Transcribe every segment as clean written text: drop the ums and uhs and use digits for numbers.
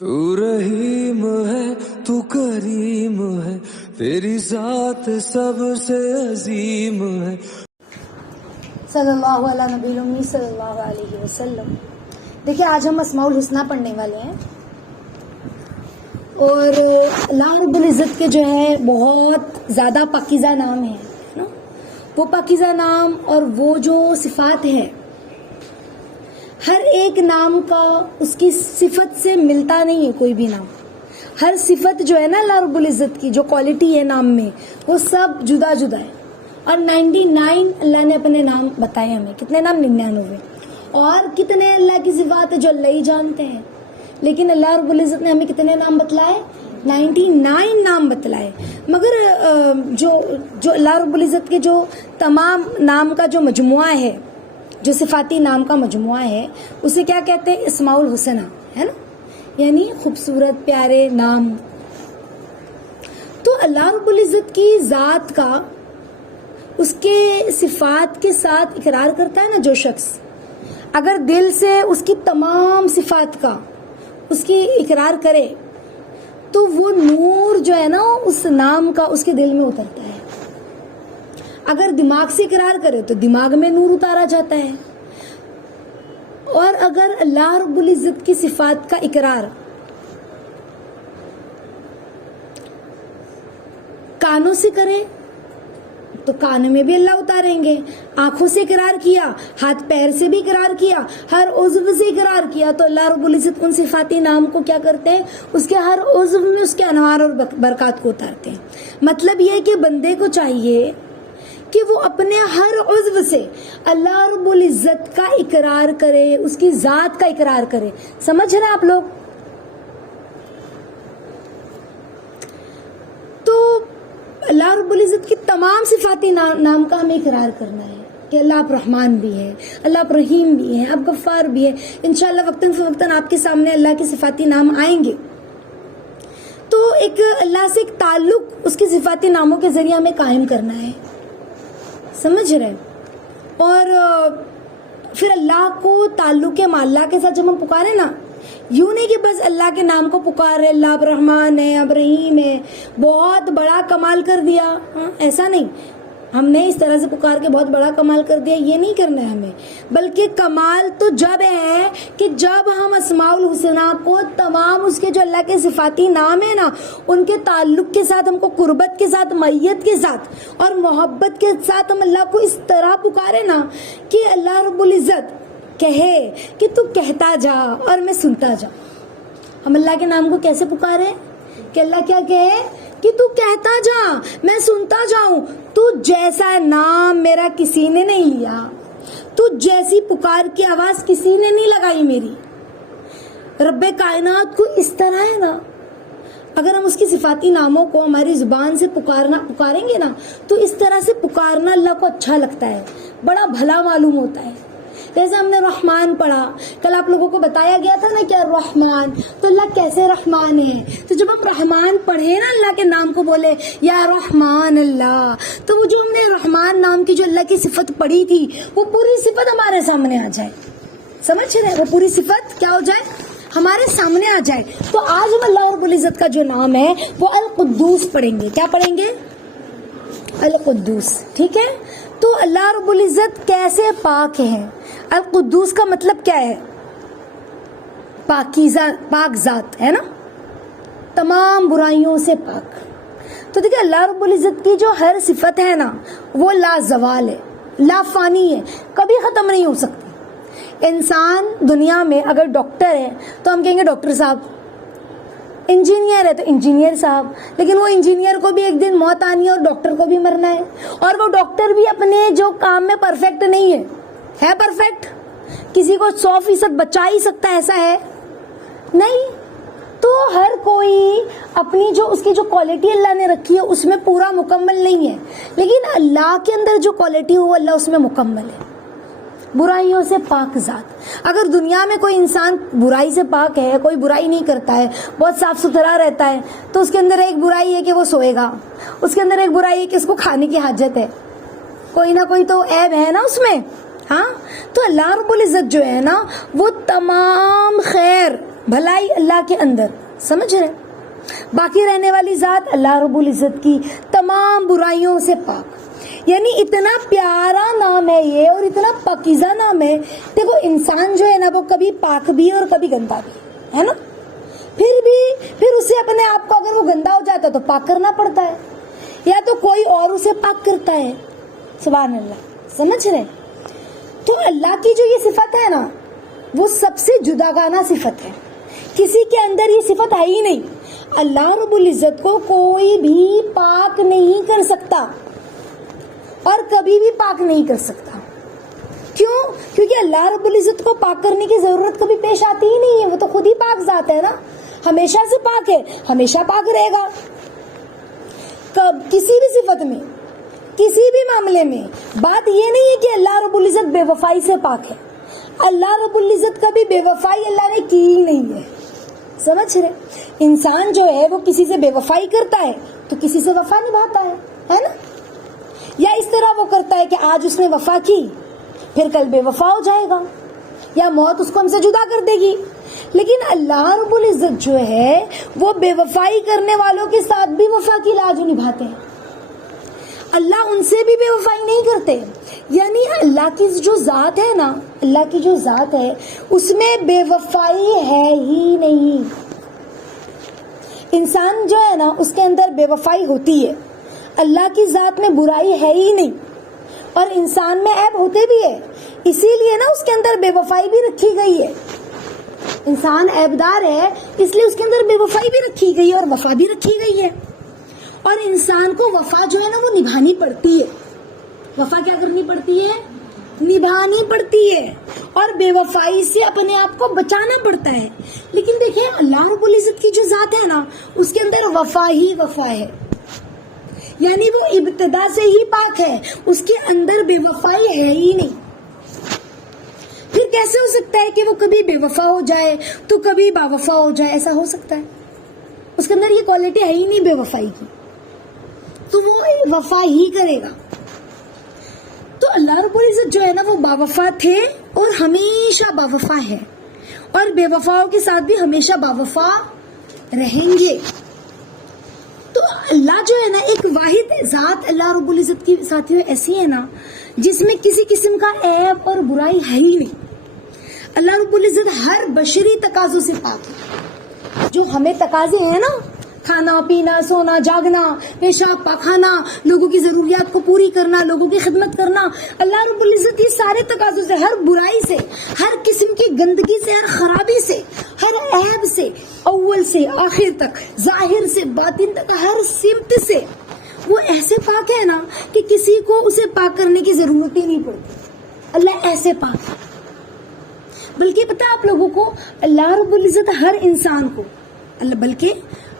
تو رحیم ہے تو کریم ہے تیری ذات سب سے عظیم ہے. صلی اللہ علیہ نبی الامی صلی اللہ علیہ وسلم. دیکھیں آج ہم اسماء الحسنی پڑھنے والے ہیں اور اللہ رب العزت کے جو ہے بہت زیادہ پاکیزہ نام ہیں نا. وہ پاکیزہ نام اور وہ جو صفات ہے ہر ایک نام کا اس کی صفت سے ملتا نہیں ہے کوئی بھی نام. ہر صفت جو ہے نا اللہ رب العزت کی جو کوالٹی ہے نام میں وہ سب جدا جدا ہے. اور 99 اللہ نے اپنے نام بتائے ہمیں. کتنے نام؟ 99. اور کتنے اللہ کی صفات ہے جو اللہ ہی جانتے ہیں. لیکن اللہ رب العزت نے ہمیں کتنے نام بتلائے؟ 99 نام بتلائے. مگر جو اللہ رب العزت کے جو تمام نام کا جو مجموعہ ہے، جو صفاتی نام کا مجموعہ ہے، اسے کیا کہتے ہیں؟ اسماء الحسنی ہے نا، یعنی خوبصورت پیارے نام. تو اللہ رب العزت کی ذات کا اس کے صفات کے ساتھ اقرار کرتا ہے نا جو شخص، اگر دل سے اس کی تمام صفات کا اس کی اقرار کرے تو وہ نور جو ہے نا اس نام کا اس کے دل میں اترتا ہے. اگر دماغ سے اقرار کرے تو دماغ میں نور اتارا جاتا ہے. اور اگر اللہ رب العزت کی صفات کا اقرار کانوں سے کرے تو کان میں بھی اللہ اتاریں گے. آنکھوں سے اقرار کیا، ہاتھ پیر سے بھی اقرار کیا، ہر عضو سے اقرار کیا تو اللہ رب العزت ان صفاتی نام کو کیا کرتے ہیں؟ اس کے ہر عضو میں اس کے انوار اور برکات کو اتارتے ہیں. مطلب یہ ہے کہ بندے کو چاہیے کہ وہ اپنے ہر عضو سے اللہ رب العزت کا اقرار کرے، اس کی ذات کا اقرار کرے. سمجھ رہے ہیں آپ لوگ؟ تو اللہ رب العزت کی تمام صفاتی نام کا ہمیں اقرار کرنا ہے کہ اللہ آپ رحمان بھی ہے، اللہ آپ رحیم بھی ہے، آپ غفار بھی ہے. انشاءاللہ وقتاً فوقتاً آپ کے سامنے اللہ کے صفاتی نام آئیں گے. تو ایک اللہ سے ایک تعلق اس کے صفاتی ناموں کے ذریعے ہمیں قائم کرنا ہے. سمجھ رہے؟ اور پھر اللہ کو تعلق مع اللہ کے ساتھ جب ہم پکارے نا، یوں نہیں کہ بس اللہ کے نام کو پکار رہے، اللہ اب رحمان ہے، اب رحیم ہے، بہت بڑا کمال کر دیا. ایسا نہیں، ہم نے اس طرح سے پکار کے بہت بڑا کمال کر دیا، یہ نہیں کرنا ہے ہمیں. بلکہ کمال تو جب ہے کہ جب ہم اسماء الحسنی کو تمام اس کے جو اللہ کے صفاتی نام ہیں نا ان کے تعلق کے ساتھ، ہم کو قربت کے ساتھ، معیت کے ساتھ اور محبت کے ساتھ ہم اللہ کو اس طرح پکارے نا کہ اللہ رب العزت کہے کہ تو کہتا جا اور میں سنتا جا. ہم اللہ کے نام کو کیسے پکارے کہ اللہ کیا کہے کہ تو کہتا جا میں سنتا جاؤں. تو جیسا نام میرا کسی نے نہیں لیا، تو جیسی پکار کی آواز کسی نے نہیں لگائی میری. رب کائنات کو اس طرح ہے نا، اگر ہم اس کی صفاتی ناموں کو ہماری زبان سے پکاریں گے نا تو اس طرح سے پکارنا اللہ کو اچھا لگتا ہے، بڑا بھلا معلوم ہوتا ہے. جیسے ہم نے رحمان پڑھا، کل آپ لوگوں کو بتایا گیا تھا نا کیا رحمان، تو اللہ کیسے رحمان ہے. تو جب ہم رحمان پڑھے نا، اللہ کے نام کو بولے یا رحمان اللہ، تو وہ جو ہم نے رحمان نام کی جو اللہ کی صفت پڑھی تھی وہ پوری صفت ہمارے سامنے آ جائے. سمجھ رہے؟ وہ پوری صفت کیا ہو جائے؟ ہمارے سامنے آ جائے. تو آج ہم اللہ رب العزت کا جو نام ہے وہ القدوس پڑھیں گے. کیا پڑھیں گے؟ القدوس. ٹھیک ہے؟ تو اللہ رب العزت کیسے پاک ہے؟ القدوس کا مطلب کیا ہے؟ پاکیزہ، پاک ذات ہے نا، تمام برائیوں سے پاک. تو دیکھیں اللہ رب العزت کی جو ہر صفت ہے نا وہ لا زوال ہے، لا فانی ہے، کبھی ختم نہیں ہو سکتی. انسان دنیا میں اگر ڈاکٹر ہے تو ہم کہیں گے ڈاکٹر صاحب، انجینئر ہے تو انجینئر صاحب، لیکن وہ انجینئر کو بھی ایک دن موت آنی ہے اور ڈاکٹر کو بھی مرنا ہے. اور وہ ڈاکٹر بھی اپنے جو کام میں پرفیکٹ نہیں ہے پرفیکٹ؟ کسی کو 100% بچا ہی سکتا ہے ایسا ہے؟ نہیں. تو ہر کوئی اپنی جو اس کی جو کوالٹی اللہ نے رکھی ہے اس میں پورا مکمل نہیں ہے، لیکن اللہ کے اندر جو کوالٹی ہے وہ اللہ اس میں مکمل ہے، برائیوں سے پاک ذات. اگر دنیا میں کوئی انسان برائی سے پاک ہے، کوئی برائی نہیں کرتا ہے، بہت صاف ستھرا رہتا ہے، تو اس کے اندر ایک برائی ہے کہ وہ سوئے گا، اس کے اندر ایک برائی ہے کہ اس کو کھانے کی حاجت ہے، کوئی نہ کوئی تو عیب ہے نا اس میں. ہاں، تو اللہ رب العزت جو ہے نا وہ تمام خیر بھلائی اللہ کے اندر، سمجھ رہے؟ باقی رہنے والی ذات اللہ رب العزت کی تمام برائیوں سے پاک، یعنی اتنا پیارا نام ہے یہ اور اتنا پاکیزہ نام ہے. دیکھو انسان جو ہے نا وہ کبھی پاک بھی ہے اور کبھی گندا بھی ہے نا، پھر اسے اپنے آپ کو اگر وہ گندا ہو جاتا ہے تو پاک کرنا پڑتا ہے، یا تو کوئی اور اسے پاک کرتا ہے. سبحان اللہ، سمجھ رہے؟ تو اللہ کی جو یہ صفت ہے نا وہ سب سے جداگانہ صفت ہے، کسی کے اندر یہ صفت ہے ہی نہیں. اللہ رب العزت کو کوئی بھی پاک نہیں کر سکتا اور کبھی بھی پاک نہیں کر سکتا. کیوں؟ کیونکہ اللہ رب العزت کو پاک کرنے کی ضرورت کبھی پیش آتی ہی نہیں ہے، وہ تو خود ہی پاک ذات ہے نا، ہمیشہ سے پاک ہے، ہمیشہ پاک رہے گا. کسی بھی صفت میں، کسی بھی معاملے میں بات یہ نہیں ہے کہ اللہ رب العزت بے وفائی سے پاک ہے. اللہ رب العزت کبھی بے وفائی اللہ نے کی ہی نہیں ہے. سمجھ رہے؟ انسان جو ہے وہ کسی سے بے وفائی کرتا ہے تو کسی سے وفا نبھاتا ہے نا، یا اس طرح وہ کرتا ہے کہ آج اس نے وفا کی پھر کل بے وفا ہو جائے گا یا موت اس کو ہم سے جدا کر دے گی. لیکن اللہ رب العزت جو ہے وہ بے وفائی کرنے والوں کے ساتھ بھی وفا کی لاج نبھاتے ہیں. اللہ ان سے بھی بے وفائی نہیں کرتے. یعنی اللہ کی جو ذات ہے نا، اللہ کی جو ذات ہے اس میں بے وفائی ہے ہی نہیں. انسان جو ہے نا اس کے اندر بے وفائی ہوتی ہے، اللہ کی ذات میں برائی ہے ہی نہیں، اور انسان میں عیب ہوتے بھی ہے، اسی لیے نا اس کے اندر بے وفائی بھی رکھی گئی ہے. انسان عیبدار ہے اس لیے اس کے اندر بے وفائی بھی رکھی گئی ہے اور وفا بھی رکھی گئی ہے. اور انسان کو وفا جو ہے نا وہ نبھانی پڑتی ہے. وفا کیا کرنی پڑتی ہے؟ نبھانی پڑتی ہے، اور بے وفائی سے اپنے آپ کو بچانا پڑتا ہے. لیکن دیکھیں اللہ رب العزت کی جو ذات ہے نا اس کے اندر وفا ہی وفا ہے، یعنی وہ ابتدا سے ہی پاک ہے، اس کے اندر بے وفائی ہے ہی نہیں. پھر کیسے ہو سکتا ہے کہ وہ کبھی بے وفا ہو جائے تو کبھی با وفا ہو جائے؟ ایسا ہو سکتا ہے؟ اس کے اندر یہ کوالٹی ہے ہی نہیں بے وفائی کی، تو وہ وفا ہی کرے گا. تو اللہ رب العزت جو ہے نا وہ با وفا تھے اور ہمیشہ با وفا ہے، اور بے وفاؤں کے ساتھ بھی ہمیشہ با وفا رہیں گے. تو اللہ جو ہے نا ایک واحد ذات اللہ رب العزت کی ساتھیوں ایسی ہے نا جس میں کسی قسم کا عیب اور برائی ہے ہی نہیں. اللہ رب العزت ہر بشری تقاضوں سے پاک ہے. جو ہمیں تقاضے ہیں نا، کھانا پینا سونا جاگنا پیشاب پاخانہ، لوگوں کی ضروریات کو پوری کرنا، لوگوں کی خدمت کرنا، اللہ رب العزت یہ سارے تقاضوں سے، ہر برائی سے، ہر قسم کی گندگی سے، ہر خرابی سے، ہر عیب سے، اول سے آخر تک، ظاہر سے باطن تک، ہر سمت سے وہ ایسے پاک ہے نا کہ کسی کو اسے پاک کرنے کی ضرورت ہی نہیں پڑتی. اللہ ایسے پاک ہے. بلکہ پتہ آپ لوگوں کو اللہ رب العزت ہر انسان کو، بلکہ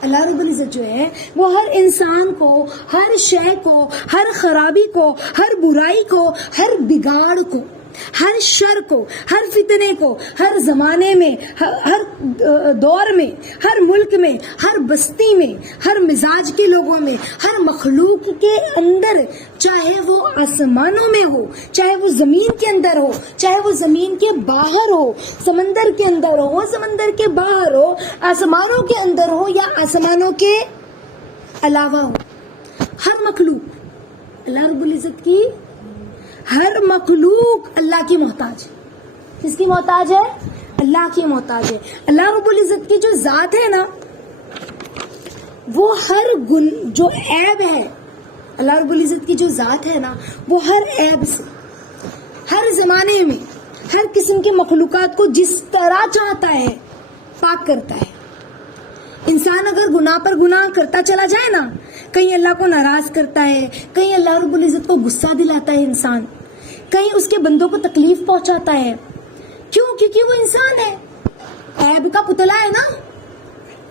اللہ رب العزت جو ہے وہ ہر انسان کو، ہر شے کو، ہر خرابی کو، ہر برائی کو، ہر بگاڑ کو، ہر شر کو، ہر فتنے کو، ہر زمانے میں، ہر دور میں، ہر ملک میں، ہر بستی میں، ہر مزاج کے لوگوں میں، ہر مخلوق کے اندر، چاہے وہ آسمانوں میں ہو، چاہے وہ زمین کے اندر ہو، چاہے وہ زمین کے باہر ہو، سمندر کے اندر ہو، سمندر کے باہر ہو، آسمانوں کے اندر ہو یا آسمانوں کے علاوہ ہو، ہر مخلوق اللہ رب العزت کی، ہر مخلوق اللہ کی محتاج ہے. کس کی محتاج ہے؟ اللہ کی محتاج ہے. اللہ رب العزت کی جو ذات ہے نا وہ ہر جو عیب ہے، اللہ رب العزت کی جو ذات ہے نا وہ ہر عیب سے، ہر زمانے میں، ہر قسم کی مخلوقات کو جس طرح چاہتا ہے پاک کرتا ہے. انسان اگر گناہ پر گناہ کرتا چلا جائے نا، کہیں اللہ کو ناراض کرتا ہے، کہیں اللہ رب العزت کو غصہ دلاتا ہے انسان، کہیں اس کے بندوں کو تکلیف پہنچاتا ہے. کیوں؟ کیونکہ وہ انسان ہے، عیب کا پتلا ہے نا.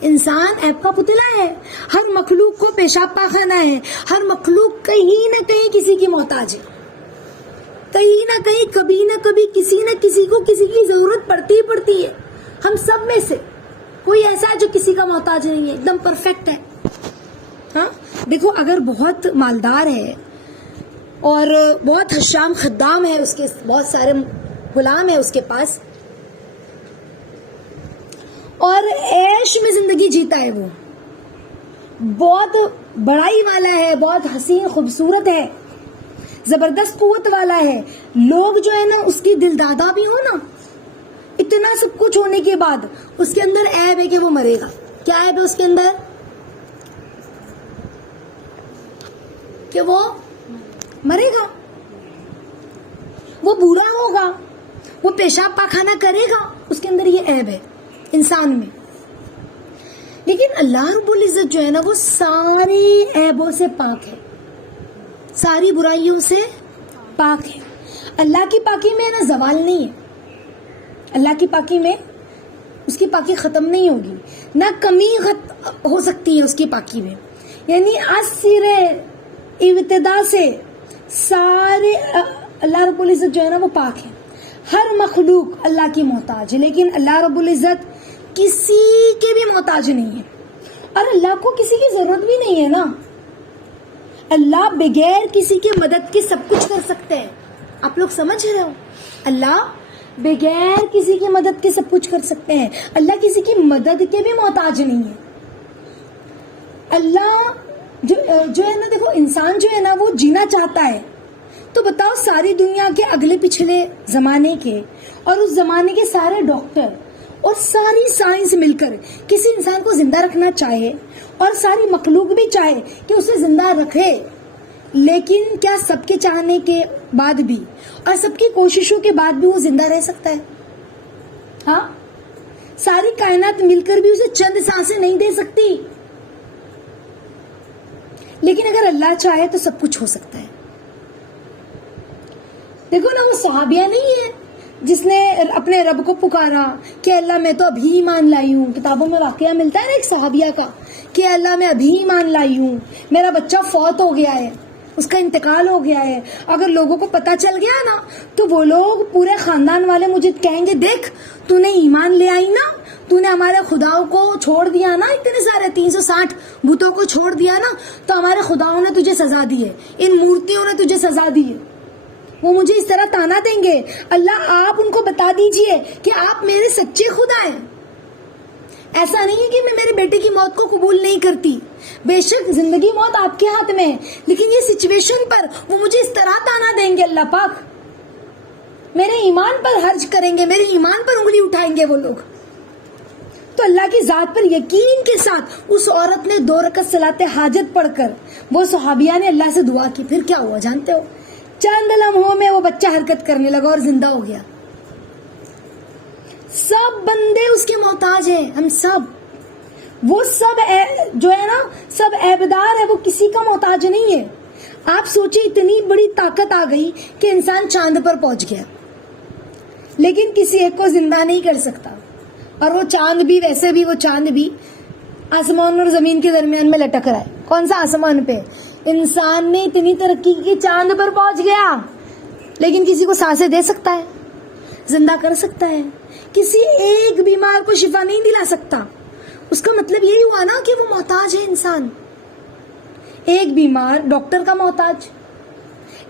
انسان عیب کا پتلا ہے. ہر مخلوق کو پیشاب پاخانہ ہے، ہر مخلوق کہیں نہ کہیں کسی کی محتاج ہے، کہیں نہ کہیں کبھی نہ کبھی کسی نہ کسی کو کسی کی ضرورت پڑتی ہی پڑتی ہے. ہم سب میں سے کوئی ایسا ہے جو کسی کا محتاج نہیں ہے، ایک دم پرفیکٹ ہے. ہاں دیکھو، اگر بہت مالدار ہے اور بہت حشام خدام ہے، اس کے بہت سارے غلام ہے اس کے پاس، اور عیش میں زندگی جیتا ہے، وہ بہت بڑائی والا ہے، بہت حسین خوبصورت ہے، زبردست قوت والا ہے. لوگ جو ہے نا اس کی دل دادا بھی ہو نا، اتنا سب کچھ ہونے کے بعد اس کے اندر عیب ہے کہ وہ مرے گا. کیا عیب ہے اس کے اندر؟ کہ وہ مرے گا، وہ برا ہوگا، وہ پیشاب پاخانہ کرے گا. اس کے اندر یہ عیب ہے انسان میں. لیکن اللہ رب العزت جو ہے نا وہ ساری عیبوں سے پاک ہے، ساری برائیوں سے پاک ہے. اللہ کی پاکی میں نا زوال نہیں ہے، اللہ کی پاکی میں اس کی پاکی ختم نہیں ہوگی، نہ کمی ہو سکتی ہے اس کی پاکی میں. یعنی اثر ابتدا سے سارے اللہ رب العزت جو ہے نا وہ پاک ہے. ہر مخلوق اللہ کی محتاج ہے، لیکن اللہ رب العزت کسی کے بھی محتاج نہیں ہے. اور اللہ کو کسی کی ضرورت بھی نہیں ہے نا. اللہ بغیر کسی کی مدد کے سب کچھ کر سکتے ہیں. آپ لوگ سمجھ رہے ہو؟ اللہ بغیر کسی کی مدد کے سب کچھ کر سکتے ہیں. اللہ کسی کی مدد کے بھی محتاج نہیں ہے. اللہ جو ہے نا، دیکھو انسان جو ہے نا وہ جینا چاہتا ہے، تو بتاؤ ساری دنیا کے اگلے پچھلے زمانے کے اور اس زمانے کے سارے ڈاکٹر اور ساری سائنس مل کر کسی انسان کو زندہ رکھنا چاہے اور ساری مخلوق بھی چاہے کہ اسے زندہ رکھے، لیکن کیا سب کے چاہنے کے بعد بھی اور سب کی کوششوں کے بعد بھی وہ زندہ رہ سکتا ہے؟ ہاں، ساری کائنات مل کر بھی اسے چند سانسیں نہیں دے سکتی. لیکن اگر اللہ چاہے تو سب کچھ ہو سکتا ہے. دیکھو نا، وہ صحابیہ نہیں ہے جس نے اپنے رب کو پکارا کہ اللہ میں تو ابھی ایمان لائی ہوں. کتابوں میں واقعہ ملتا ہے نا ایک صحابیہ کا کہ اللہ میں ابھی ایمان لائی ہوں، میرا بچہ فوت ہو گیا ہے، اس کا انتقال ہو گیا ہے. اگر لوگوں کو پتہ چل گیا نا تو وہ لوگ پورے خاندان والے مجھے کہیں گے، دیکھ تو نے ایمان لے آئی نا، تو نے ہمارے خداؤں کو چھوڑ دیا نا، اتنے سارے 360 بتوں کو چھوڑ دیا نا، تو ہمارے خداؤں نے تجھے سزا دی ہے، ان مورتیوں نے تجھے سزا دی ہے. وہ مجھے اس طرح تانا دیں گے. اللہ آپ ان کو بتا دیجئے کہ آپ میرے سچے خدا ہیں. ایسا نہیں ہے کہ میں میرے بیٹے کی موت کو قبول نہیں کرتی، بے شک زندگی موت آپ کے ہاتھ میں ہے، لیکن یہ سچویشن پر وہ مجھے اس طرح تانا دیں گے، اللہ پاک میرے ایمان پر حرج کریں گے، میرے ایمان پر انگلی اٹھائیں گے وہ لوگ. تو اللہ کی ذات پر یقین کے ساتھ اس عورت نے 2 رکعت صلاۃ حاجت پڑھ کر وہ صحابیہ نے اللہ سے دعا کی. پھر کیا ہوا جانتے ہو؟ چند لمحوں میں وہ بچہ حرکت کرنے لگا اور زندہ ہو گیا. سب بندے اس کے محتاج ہیں، ہم سب. وہ سب جو ہے نا سب عیبدار ہے، وہ کسی کا محتاج نہیں ہے. آپ سوچیں اتنی بڑی طاقت آ گئی کہ انسان چاند پر پہنچ گیا، لیکن کسی ایک کو زندہ نہیں کر سکتا. اور وہ چاند بھی ویسے بھی وہ چاند بھی آسمان اور زمین کے درمیان میں لٹک رہا ہے. کون سا آسمان پہ؟ انسان نے اتنی ترقی کی چاند پر پہنچ گیا، لیکن کسی کو سانسیں دے سکتا ہے، زندہ کر سکتا ہے. کسی ایک بیمار کو شفا نہیں دلا سکتا. اس کا مطلب یہی ہوا نا کہ وہ محتاج ہے انسان. ایک بیمار ڈاکٹر کا محتاج،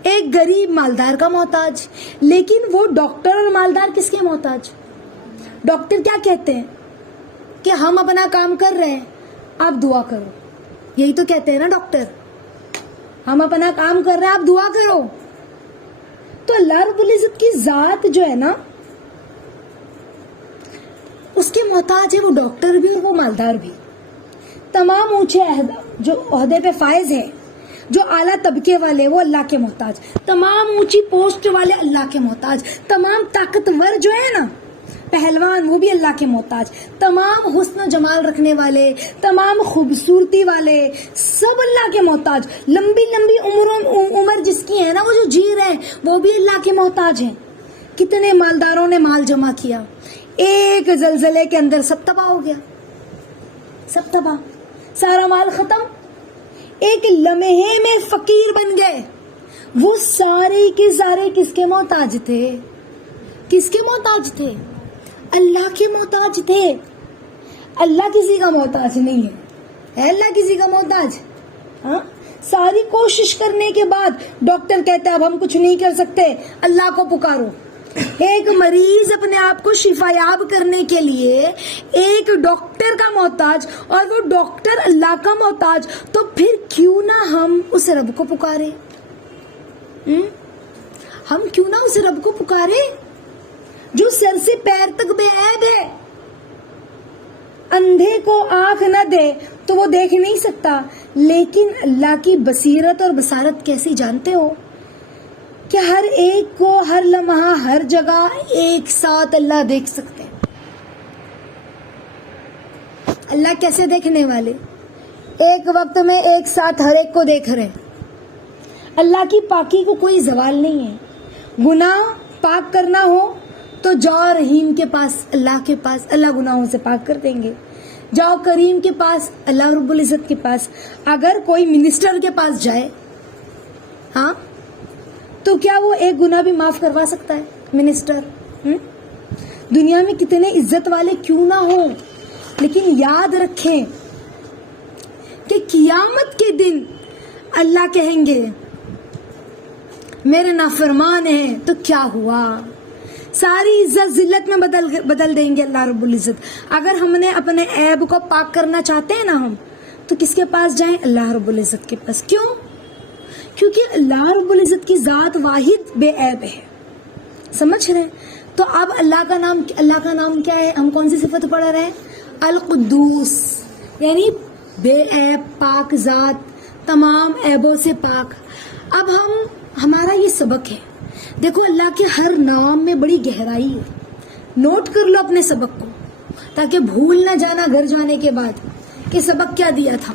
ایک غریب مالدار کا محتاج. لیکن وہ ڈاکٹر اور مالدار کس کے محتاج؟ ڈاکٹر کیا کہتے ہیں کہ ہم اپنا کام کر رہے ہیں، آپ دعا کرو. یہی تو کہتے ہیں نا ڈاکٹر، ہم اپنا کام کر رہے ہیں، آپ دعا کرو. تو اللہ رب العزت کی ذات جو ہے نا اس کے محتاج ہے وہ ڈاکٹر بھی اور وہ مالدار بھی. تمام اونچے جو عہدے پہ فائز ہیں، جو اعلیٰ طبقے والے وہ اللہ کے محتاج، تمام اونچی پوسٹ والے اللہ کے محتاج، تمام طاقتور جو ہے نا پہلوان وہ بھی اللہ کے محتاج، تمام حسن و جمال رکھنے والے، تمام خوبصورتی والے سب اللہ کے محتاج. لمبی لمبی عمر جس کی ہے نا وہ جو جی رہے ہیں وہ بھی اللہ کے محتاج ہیں. کتنے مالداروں نے مال جمع کیا، ایک زلزلے کے اندر سب تباہ ہو گیا، سب تباہ، سارا مال ختم. ایک لمحے میں فقیر بن گئے. وہ سارے کے سارے کس کے محتاج تھے؟ کس کے محتاج تھے؟ اللہ کے محتاج تھے. اللہ کسی کا محتاج نہیں ہے اللہ کسی کا محتاج؟ ہاں، ساری کوشش کرنے کے بعد ڈاکٹر کہتا ہے اب ہم کچھ نہیں کر سکتے، اللہ کو پکارو. ایک مریض اپنے آپ کو شفایاب کرنے کے لیے ایک ڈاکٹر کا محتاج اور وہ ڈاکٹر اللہ کا محتاج، تو پھر کیوں نہ ہم اس رب کو پکارے؟ ہم کیوں نہ اس رب کو پکارے جو سر سے پیر تک بے عیب ہے؟ اندھے کو آنکھ نہ دے تو وہ دیکھ نہیں سکتا، لیکن اللہ کی بصیرت اور بصارت کیسی جانتے ہو کہ ہر ایک کو ہر لمحہ ہر جگہ ایک ساتھ اللہ دیکھ سکتے ہیں۔ اللہ کیسے دیکھنے والے؟ ایک وقت میں ایک ساتھ ہر ایک کو دیکھ رہے۔ اللہ کی پاکی کو کوئی زوال نہیں ہے۔ گناہ پاک کرنا ہو تو جاؤ رحیم کے پاس، اللہ کے پاس، اللہ گناہوں سے پاک کر دیں گے۔ جاؤ کریم کے پاس، اللہ رب العزت کے پاس۔ اگر کوئی منسٹر کے پاس جائے ہاں تو کیا وہ ایک گناہ بھی معاف کروا سکتا ہے منسٹر؟ دنیا میں کتنے عزت والے کیوں نہ ہوں، لیکن یاد رکھیں کہ قیامت کے دن اللہ کہیں گے میرے نافرمان ہیں، تو کیا ہوا؟ ساری عزت ذلت میں بدل دیں گے اللہ رب العزت۔ اگر ہم نے اپنے عیب کو پاک کرنا چاہتے ہیں نا ہم، تو کس کے پاس جائیں؟ اللہ رب العزت کے پاس۔ کیوں؟ کیونکہ اللہ رب العزت کی ذات واحد بے عیب ہے۔ سمجھ رہے؟ تو اب اللہ کا نام کیا ہے؟ ہم کون سی صفت پڑھ رہے ہیں؟ القدوس، یعنی بے عیب پاک ذات، تمام عیبوں سے پاک۔ اب ہمارا یہ سبق ہے، دیکھو اللہ کے ہر نام میں بڑی گہرائی ہے۔ نوٹ کر لو اپنے سبق کو تاکہ بھول نہ جانا گھر جانے کے بعد کہ سبق کیا دیا تھا۔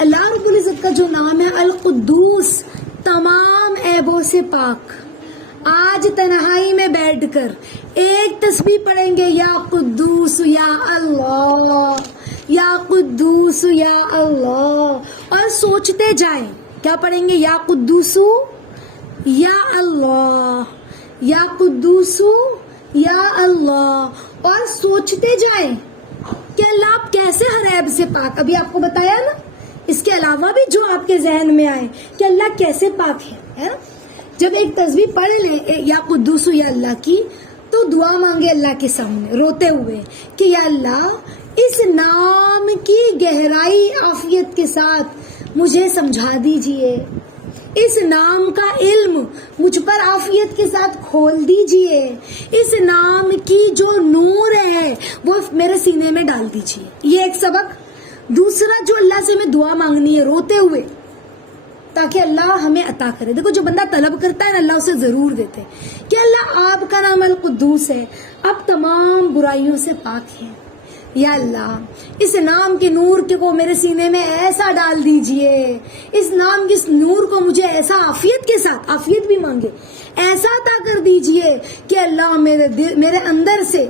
اللہ رب العزت کا جو نام ہے القدوس، تمام عیبوں سے پاک۔ آج تنہائی میں بیٹھ کر ایک تسبیح پڑھیں گے، یا قدوس یا اللہ، یا قدوس یا اللہ، اور سوچتے جائیں۔ کیا پڑھیں گے؟ یا قدوس یا اللہ، یا قدوس یا اللہ، اور سوچتے جائیں کہ اللہ آپ کیسے ہر عیب سے پاک۔ ابھی آپ کو بتایا نا، اس کے علاوہ بھی جو آپ کے ذہن میں آئے کہ اللہ کیسے پاک ہے۔ جب ایک تسبیح پڑھ لیں یا قدوس یا اللہ کی، تو دعا مانگے اللہ کے سامنے روتے ہوئے کہ یا اللہ اس نام کی گہرائی عافیت کے ساتھ مجھے سمجھا دیجئے، اس نام کا علم مجھ پر عافیت کے ساتھ کھول دیجئے، اس نام کی جو نور ہے وہ میرے سینے میں ڈال دیجئے۔ یہ ایک سبق۔ دوسرا جو اللہ سے ہمیں دعا مانگنی ہے روتے ہوئے، تاکہ اللہ ہمیں عطا کرے۔ دیکھو جو بندہ طلب کرتا ہے نا، اللہ اسے ضرور دیتے کہ اللہ آپ کا نام القدوس ہے، آپ تمام برائیوں سے پاک ہیں، یا اللہ اس نام کے نور کو میرے سینے میں ایسا ڈال دیجئے، اس نام کے نور کو مجھے ایسا عافیت کے ساتھ، عافیت بھی مانگے، ایسا عطا کر دیجئے کہ اللہ میرے اندر سے،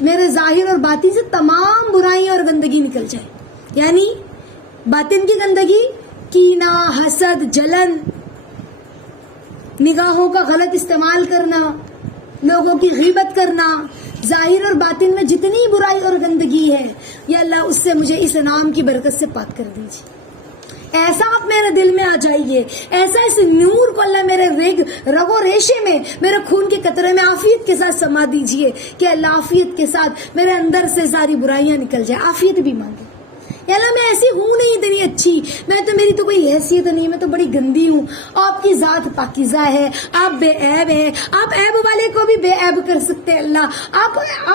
میرے ظاہر اور باطن سے تمام برائی اور گندگی نکل جائے۔ یعنی باطن کی گندگی، کینہ، حسد، جلن، نگاہوں کا غلط استعمال کرنا، لوگوں کی غیبت کرنا، ظاہر اور باطن میں جتنی برائی اور گندگی ہے، یا اللہ اس سے مجھے اس نام کی برکت سے پاک کر دیجیے۔ ایسا آپ میرے دل میں آ جائیے، ایسا اس نور کو اللہ میرے رگ و ریشے میں، میرے خون کے قطرے میں عافیت کے ساتھ سما دیجیے کہ اللہ عافیت کے ساتھ میرے اندر سے ساری برائیاں نکل جائے۔ عافیت بھی مانگے، یا اللہ میں ایسی ہوں نہیں اتنی اچھی، میری تو کوئی حیثیت نہیں، میں تو بڑی گندی ہوں، آپ کی ذات پاکیزہ ہے، آپ بے عیب ہیں، آپ عیب والے کو بھی بے عیب کر سکتے ہیں اللہ،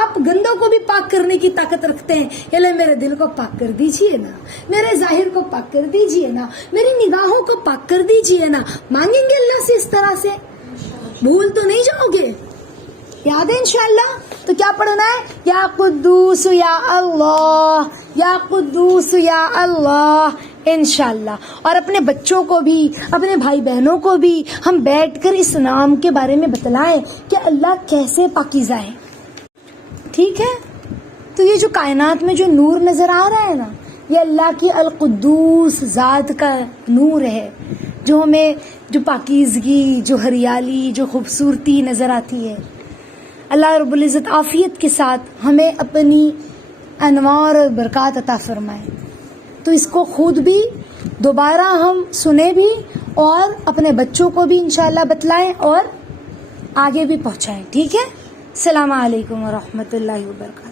آپ گندوں کو بھی پاک کرنے کی طاقت رکھتے ہیں۔ یا اللہ میرے دل کو پاک کر دیجئے نا، میرے ظاہر کو پاک کر دیجئے نا، میری نگاہوں کو پاک کر دیجئے نا۔ مانگیں گے اللہ سے اس طرح سے، بھول تو نہیں جاؤ گے؟ یاد ہے انشاءاللہ؟ تو کیا پڑھنا ہے؟ یا قدوس یا اللہ، یا قدوس یا اللہ، انشاءاللہ۔ اور اپنے بچوں کو بھی، اپنے بھائی بہنوں کو بھی ہم بیٹھ کر اس نام کے بارے میں بتلائیں کہ اللہ کیسے پاکیزہ ہے۔ ٹھیک ہے؟ تو یہ جو کائنات میں جو نور نظر آ رہا ہے نا، یہ اللہ کی القدوس ذات کا نور ہے، جو ہمیں جو پاکیزگی، جو ہریالی، جو خوبصورتی نظر آتی ہے۔ اللہ رب العزت عافیت کے ساتھ ہمیں اپنی انوار اور برکات عطا فرمائے۔ تو اس کو خود بھی دوبارہ ہم سنیں بھی، اور اپنے بچوں کو بھی انشاءاللہ بتلائیں، اور آگے بھی پہنچائیں. ٹھیک ہے. السلام علیکم ورحمۃ اللہ وبرکاتہ.